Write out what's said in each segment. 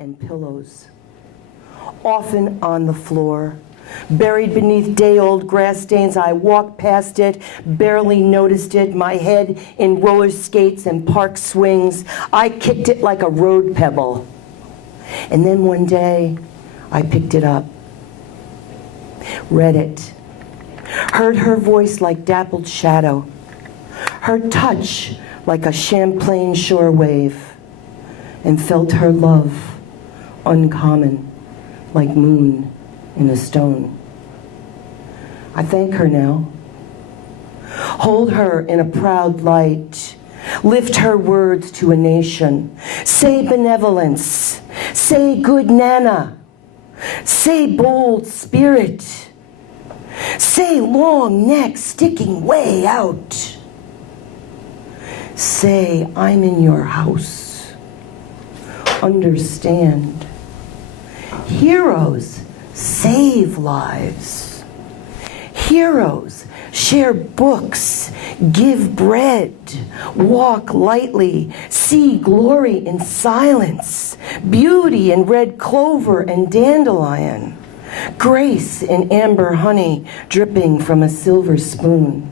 and pillows. Often on the floor, buried beneath day-old grass stains, I walked past it, barely noticed it, my head in roller skates and park swings. I kicked it like a road pebble. And then one day, I picked it up, read it, heard her voice like dappled shadow, her touch like a Champlain shore wave, and felt her love uncommon like moon in a stone. I thank her now. Hold her in a proud light. Lift her words to a nation. Say benevolence. Say good Nana. Say bold spirit. Say long neck sticking way out. Say I'm in your house. Understand. Heroes save lives. Heroes share books, give bread, walk lightly, see glory in silence, beauty in red clover and dandelion, grace in amber honey dripping from a silver spoon.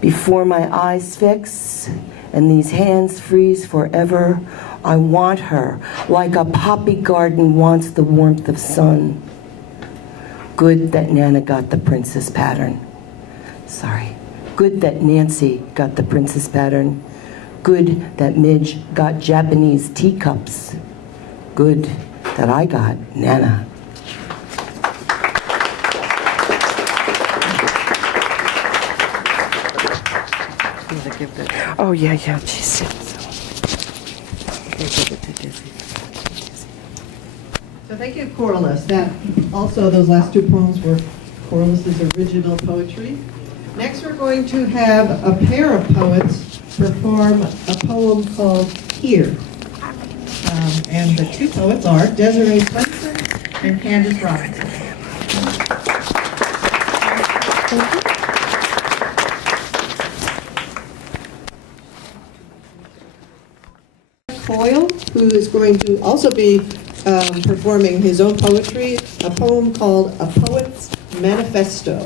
Before my eyes fix and these hands freeze forever, I want her like a poppy garden wants the warmth of sun. Good that Nana got the princess pattern. Sorry. Good that Nancy got the princess pattern. Good that Midge got Japanese teacups. Good that I got Nana. Oh, yeah, geez. So thank you, Corlis. That also, those last two poems were Corlis's original poetry. Next, we're going to have a pair of poets perform a poem called Here. And the two poets are Desiree Swenson and Candace Robinson. Coyle, who is going to also be performing his own poetry, a poem called A Poet's Manifesto.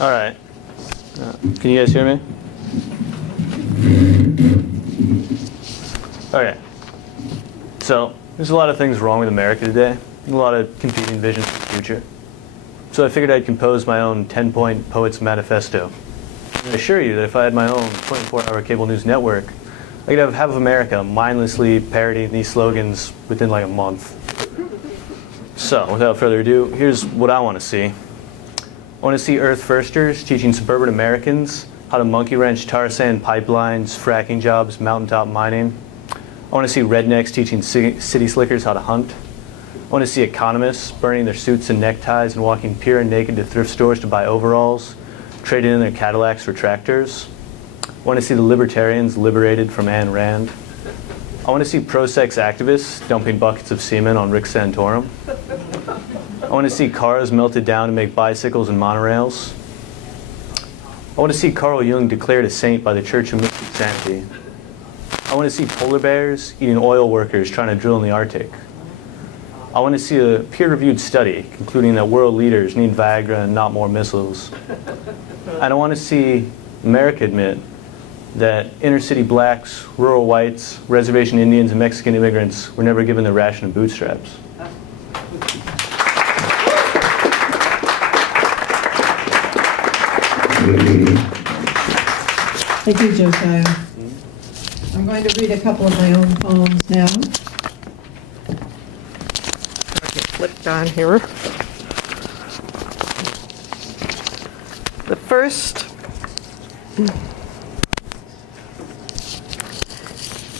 All right. Can you guys hear me? Okay. So, there's a lot of things wrong with America today, a lot of competing visions for the future. So I figured I'd compose my own 10-point Poet's Manifesto. And I assure you that if I had my own 24-hour cable news network, I could have half of America mindlessly parodying these slogans within like a month. So, without further ado, here's what I want to see. I want to see Earth Firsters teaching suburban Americans how to monkey wrench tar sand pipelines, fracking jobs, mountaintop mining. I want to see rednecks teaching city slickers how to hunt. I want to see economists burning their suits and neckties and walking pure and naked to thrift stores to buy overalls, trading in their Cadillacs for tractors. I want to see the libertarians liberated from Ayn Rand. I want to see pro-sex activists dumping buckets of semen on Rick Santorum. I want to see cars melted down to make bicycles and monorails. I want to see Carl Jung declared a saint by the Church of Mystic Sanity. I want to see polar bears eating oil workers trying to drill in the Arctic. I want to see a peer-reviewed study concluding that world leaders need Viagra and not more missiles. And I want to see America admit that inner-city blacks, rural whites, reservation Indians, and Mexican immigrants were never given their ration of bootstraps. Thank you, Josiah. I'm going to read a couple of my own poems now. Get flipped on here. The first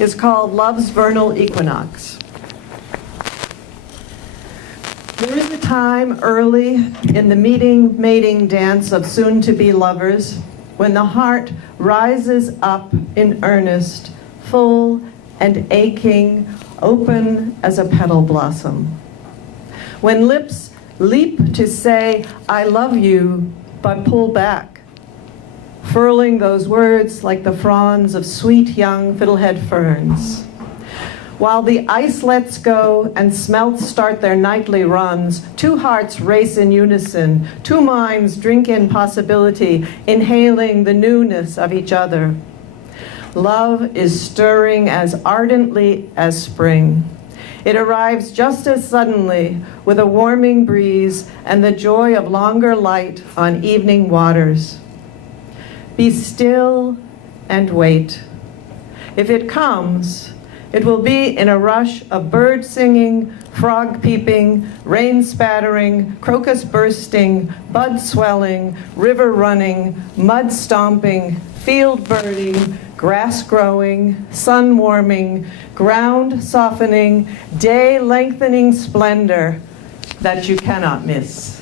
is called Love's Vernal Equinox. There is a time early in the mating dance of soon-to-be lovers when the heart rises up in earnest, full and aching, open as a petal blossom. when lips leap to say, I love you, but pull back, furling those words like the fronds of sweet young fiddlehead ferns. While the ice lets go and smelts start their nightly runs, two hearts race in unison, two minds drink in possibility, inhaling the newness of each other. Love is stirring as ardently as spring. It arrives just as suddenly with a warming breeze and the joy of longer light on evening waters. Be still and wait. If it comes, it will be in a rush of bird singing, frog peeping, rain spattering, crocus bursting, bud swelling, river running, mud stomping, field birding, grass growing, sun warming, ground softening, day lengthening splendor that you cannot miss.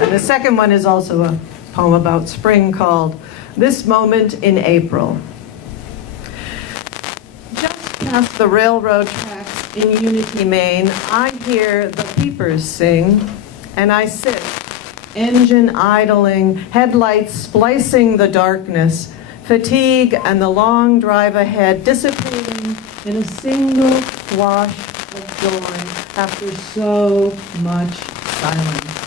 And the second one is also a poem about spring called This Moment in April. Just past the railroad tracks in Unity, Maine, I hear the peepers sing, and I sit, engine idling, headlights splicing the darkness, fatigue and the long drive ahead dissipating in a single wash of joy after so much silence.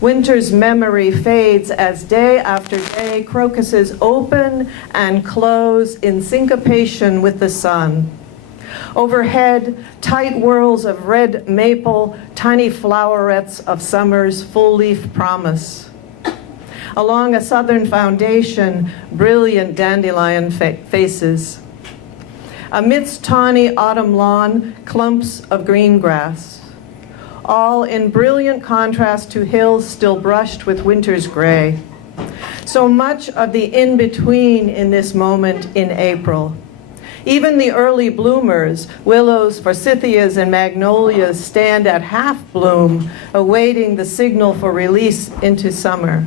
Winter's memory fades as day after day crocuses open and close in syncopation with the sun. Overhead, tight whirls of red maple, tiny flowerets of summer's full-leaf promise. Along a southern foundation, brilliant dandelion faces. Amidst tawny autumn lawn, clumps of green grass. All in brilliant contrast to hills still brushed with winter's gray. So much of the in-between in this moment in April. Even the early bloomers, willows, forsythias, and magnolias stand at half bloom, awaiting the signal for release into summer.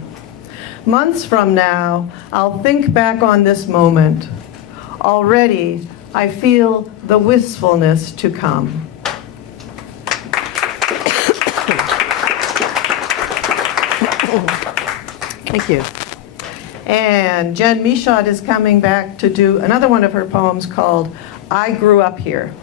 Months from now, I'll think back on this moment. Already, I feel the wistfulness to come. Thank you. And Jen Michaud is coming back to do another one of her poems called I Grew Up Here.